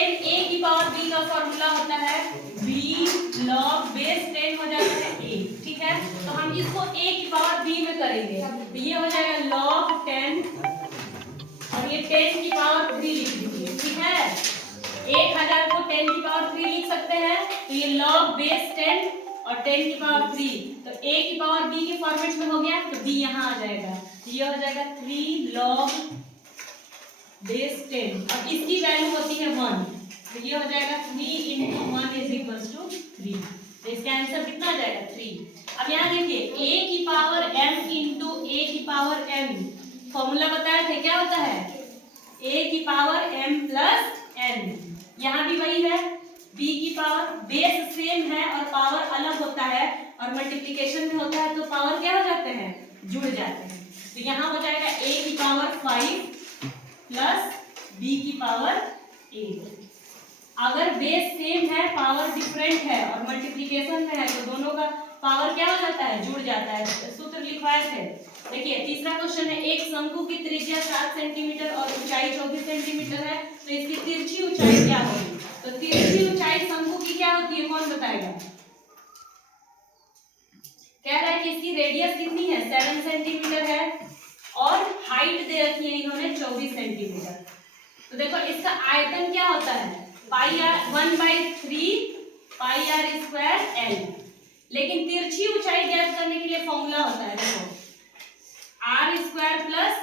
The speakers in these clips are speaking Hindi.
टेन ए की पावर बी का फॉर्मूला होता है बी लॉग बेस 10 हो जाता है ए, ठीक है। तो हम इसको ए की पावर बी में करेंगे तो ये हो जाएगा लॉग 10 और ये 10 की पावर 3 लिख दीजिए, ठीक है। 1000 को 10 की पावर 3 लिख सकते हैं तो ये log बेस 10 और 10 की पावर 3 तो a की पावर b के फॉर्मेट में हो गया तो b यहाँ आ जाएगा तो ये हो जाएगा 3 log बेस 10 और इसकी वैल्यू होती है 1 तो ये हो जाएगा 3 into 1 is equals to 3 तो इसका आंसर कितना आ जाएगा 3। अब यहाँ देखिए a की पावर m into a की पावर m फॉर्मूला बताया थे क्या होता है a की पावर m प्लस n, यहाँ भी वही है b की पावर बेस सेम है और पावर अलग होता है और मल्टीप्लिकेशन में होता है तो पावर क्या हो जाते हैं जुड़ जाते हैं तो यहाँ हो जाएगा a की पावर 5 प्लस b की पावर 8। अगर बेस सेम है पावर डिफरेंट है और मल्टीप्लिकेशन में है तो दोनों का पावर क्या हो जाता है जुड़ जाता है, सूत्र लिखवाए थे। देखिए तीसरा क्वेश्चन है एक शंकु की त्रिज्या 7 सेंटीमीटर और ऊंचाई 24 सेंटीमीटर है तो इसकी तिरछी ऊंचाई क्या होगी तो तिरछी ऊंचाई शंकु की क्या होती है कौन बताएगा। कह रहा है कि इसकी रेडियस कितनी है 7 सेंटीमीटर है और हाइट दे रखी है इन्होंने 24 सेंटीमीटर तो देखो इसका आयतन क्या होता है pi R 1/3 pi R square L, लेकिन तिरछी ऊंचाई ज्ञात करने के लिए फॉर्मूला होता है देखो आर स्क्वायर प्लस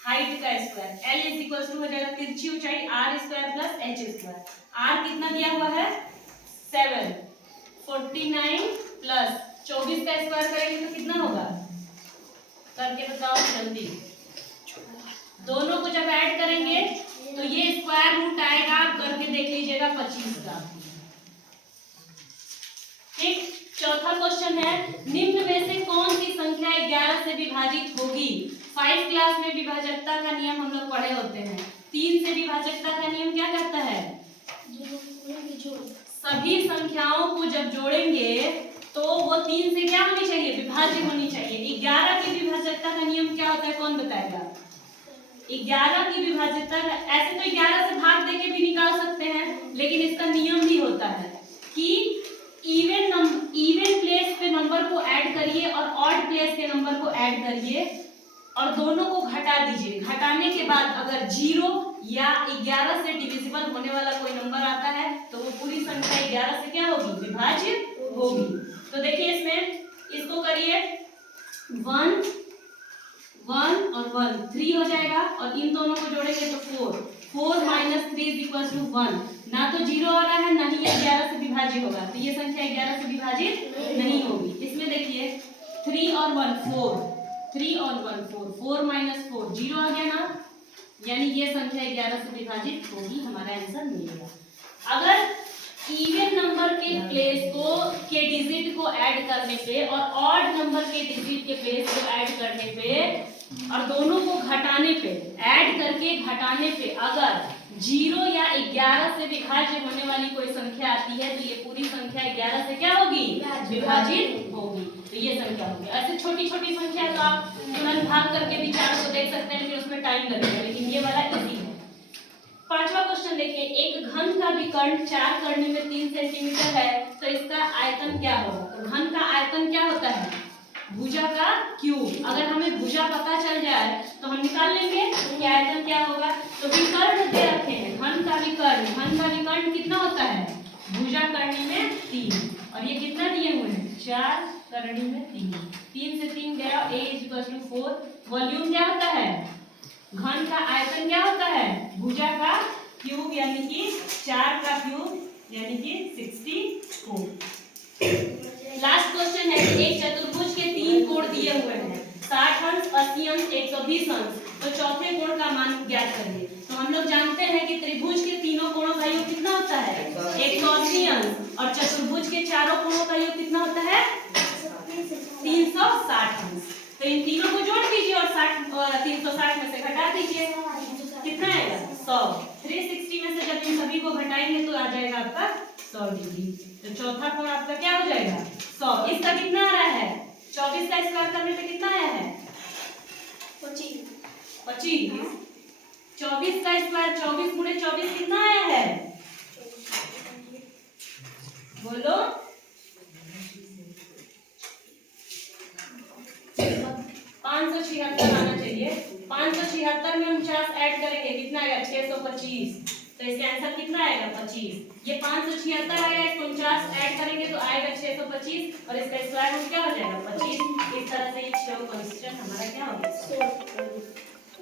हाइट का square l is equal to हो जाएगा तिरछी ऊंचाई r square plus h square. R कितना दिया हुआ है 7 49 प्लस 24 का स्क्वायर करेंगे तो कितना होगा करके बताओ जल्दी। दोनों को जब ऐड करेंगे तो ये स्क्वायर रूट आएगा आप करके देख लीजिएगा 25 का, ठीक। चौथा क्वेश्चन है निम्न में से कौन सी संख्या 11 से विभाजित होगी। 5 क्लास में विभाजकता का नियम हम लोग पढ़े होते हैं। 3 से विभाजकता का नियम क्या कहता है सभी संख्याओं को जब जोड़ेंगे तो वो 3 से क्या होनी चाहिए विभाज्य होनी चाहिए। 11 की विभाजकता का नियम क्या होता है कौन बताएगा। 11 की विभाज्यता ऐसे तो 11 से भाग देके भी निकाल सकते हैं लेकिन इसका नियम भी होता है कि इवन प्लेस पे नंबर को ऐड करिए और ऑड प्लेस के नंबर को ऐड करिए और दोनों को घटा दीजिए। घटाने के बाद अगर 0 या 11 से डिविजिबल होने वाला कोई नंबर आता है तो वो पूरी संख्या 11 से क्या होगी विभाज्य होगी। तो देखिए इसमें इसको करिए 1 1 और 1 3 हो जाएगा और इन दोनों को जोड़ेंगे तो 4 माइनस 3 इज इक्वल टू 1। ना तो 0 आ रहा है ना ही 11 से विभाज्य होगा तो ये संख्या 11 से विभाजित नहीं होगी। इसमें देखिए 3 और 1 4 3 और 1 4 4 माइनस 4 0 आ गया ना यानी ये संख्या 11 से विभाजित होगी, हमारा आंसर मिलेगा। अगर इवन नंबर के प्लेस को के डिजिट को ऐड करने पे और ऑड नंबर के डिजिट के प्लेस को ऐड करने पे और दोनों को घटाने पे ऐड करके घटाने पे अगर 0 या 11 से विभाज्य होने वाली कोई संख्या आती है तो ये पूरी संख्या 11 से क्या होगी विभाजित होगी तो ये संख्या होगी। ऐसे छोटी छोटी संख्या तो आप तुरंत भाग करके विचार को देख सकते हैं फिर उसमें टाइम लगेगा लेकिन ये वाला इजी है। पांचवा क्वेश्चन देखिए एक घन का विकर्ण 4 करनी में 3 सेंटीमीटर है तो इसका आयतन क्या होगा। तो घन का आयतन क्या होता है भुजा का क्यूब। अगर हमें भुजा पता चल जाए तो हम निकाल लेंगे कि आयतन क्या होगा। तो विकर्ण दे रखे हैं घन का विकर्ण कितना होता है भुजा करनी में 3 और ये कितना दिए हुए हैं 4 करनी में 3 से 3 गया a = 4। वॉल्यूम क्या होता है घन का आयतन क्या होता है भुजा का क्यूब यानी कि 4 का क्यूब यानी कि 64। लास्ट क्वेश्चन है एक चतुर्भुज के 3 कोण दिए हुए हैं 60 अंश 80 अंश 120 अंश तो चौथे कोण का मान ज्ञात करिए। तो हम लोग जानते हैं कि त्रिभुज के तीनों कोणों का योग कितना होता है 180 अंश और चतुर्भुज के चारों कोणों का योग कितना होता है 360 अंश। तो इन तीनों को जोड़ दीजिए और 360 में से घटा दीजिए कितना आएगा 100। 360 में से जब इन सभी को घटाएंगे तो आ जाएगा आपका 100 डिग्री। तो चौथा कोण आपका क्या हो जाएगा 100। इसका कितना आ रहा है 24 का स्क्वायर करने पे कितना आया है 25। 24 का स्क्वायर 24 गुणे 24 कितना आया है बोलो 576 आना चाहिए। 576 में 49 ऐड करेंगे कितना आएगा 625। तो इसका आंसर कितना आएगा 25। ये 576 आएगा, इसको 49 ऐड करेंगे तो आएगा 625 और इसका स्क्वायर रूट क्या हो जाएगा 25। इस तरह से ये 6 क्वेश्चन हमारा क्या हो गया।